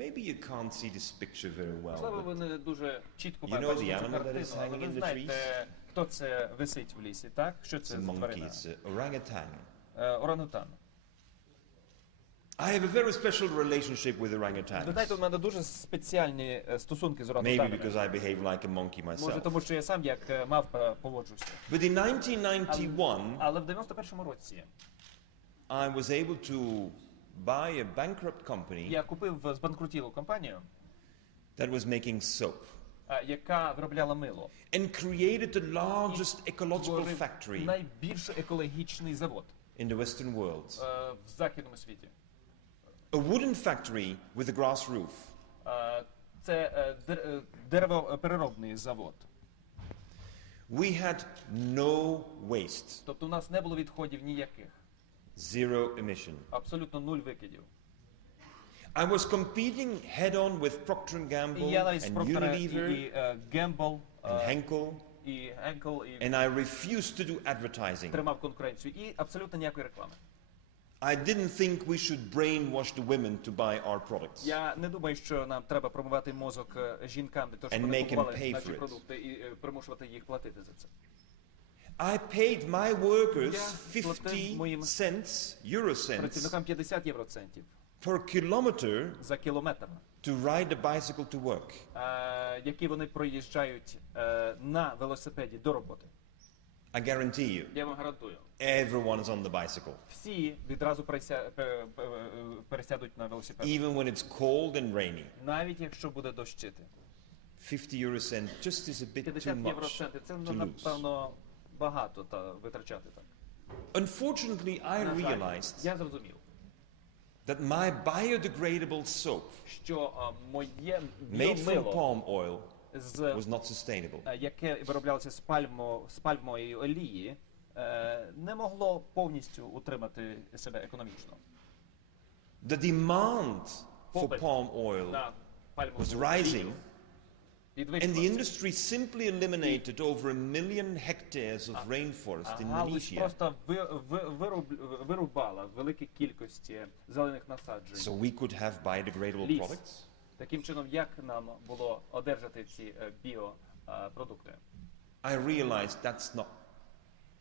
maybe you can't see this picture very well. Можливо, but не дуже чітко You know бачите the цю animal that картину, is але hanging ви in the знаєте, хто це висить в лісі, так? Що It's це a за monkey, тварина? it's an orangutan. Е, Орангутан. I have a very special relationship with Ви знаєте, у мене дуже спеціальні е, стосунки з Maybe орангутанами. because I behave like a monkey Може, myself. тому що я сам як е, мавпа поводжуся. But in 1991, Але в 91-му році I was able to buy a bankrupt company я купив збанкрутілу компанію, that was making soap е, яка виробляла мило. and created the largest ecological Створив factory найбільш екологічний завод in the Western world. е, в західному світі. A wooden factory with a grass roof. Е, Це е, дер- е, деревопереробний завод. We had no waste, Тобто у нас не було відходів ніяких, zero emission. абсолютно нуль викидів. I was competing head on with Procter І Gamble я навіть з and Проктора і, Unilever і е, Gamble, and е, Henkel, і Henkel, і and I refused to do advertising. тримав конкуренцію. І абсолютно ніякої реклами. I didn't think we should brainwash the women to buy our products. Я не думаю, що нам треба промивати мозок е, жінкам для того, щоб And вони make them купували pay наші for it. продукти і е, примушувати їх платити за це. I paid my workers Я 50 платив моїм cents, euro cents, Працівникам 50 євроцентів per kilometer за кілометр, to ride the bicycle to work. е, які вони проїжджають е, на велосипеді до роботи. I guarantee you, Я вам гарантую. everyone is on the bicycle. Всі відразу переся- пе- пе- е, пересядуть на велосипед. Even when it's cold and rainy. Навіть якщо буде дощити. 50 euro cent just is a bit too 50 much євроцентів це to ну, lose. напевно Багато та витрачати так. Unfortunately, I На жаль, realized я зрозумів, that my biodegradable soap що а, моє made from palm oil з, was not sustainable. е, яке вироблялося з, пальмо, з пальмової олії, е, не могло повністю утримати себе економічно. The demand for Попит palm oil На пальмову was олію rising, and the підвищувався. industry simply eliminated over a million hectares of rainforest А in галузь Indonesia. просто ви, ви, вируб- вирубала великі кількості зелених насаджень. So we could have biodegradable Ліс. products. Таким чином, як нам було одержати ці е, біопродукти? I realized that's not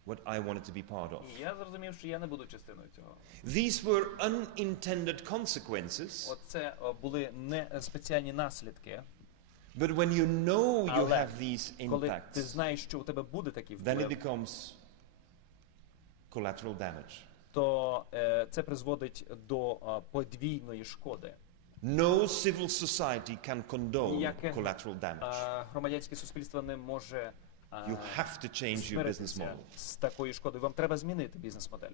what I wanted to be part of. І я зрозумів, що я не буду частиною цього. These were unintended consequences, Оце е, були не е, спеціальні наслідки, But when you know you Але have these коли ти impacts, знаєш, що у тебе буде такий then it вплив, becomes collateral damage. то е, це призводить до е, подвійної шкоди. No civil society can condone Ніяке collateral damage. е, громадянське суспільство не може е, You have to change your business model. з такою шкодою. Вам треба змінити бізнес-модель.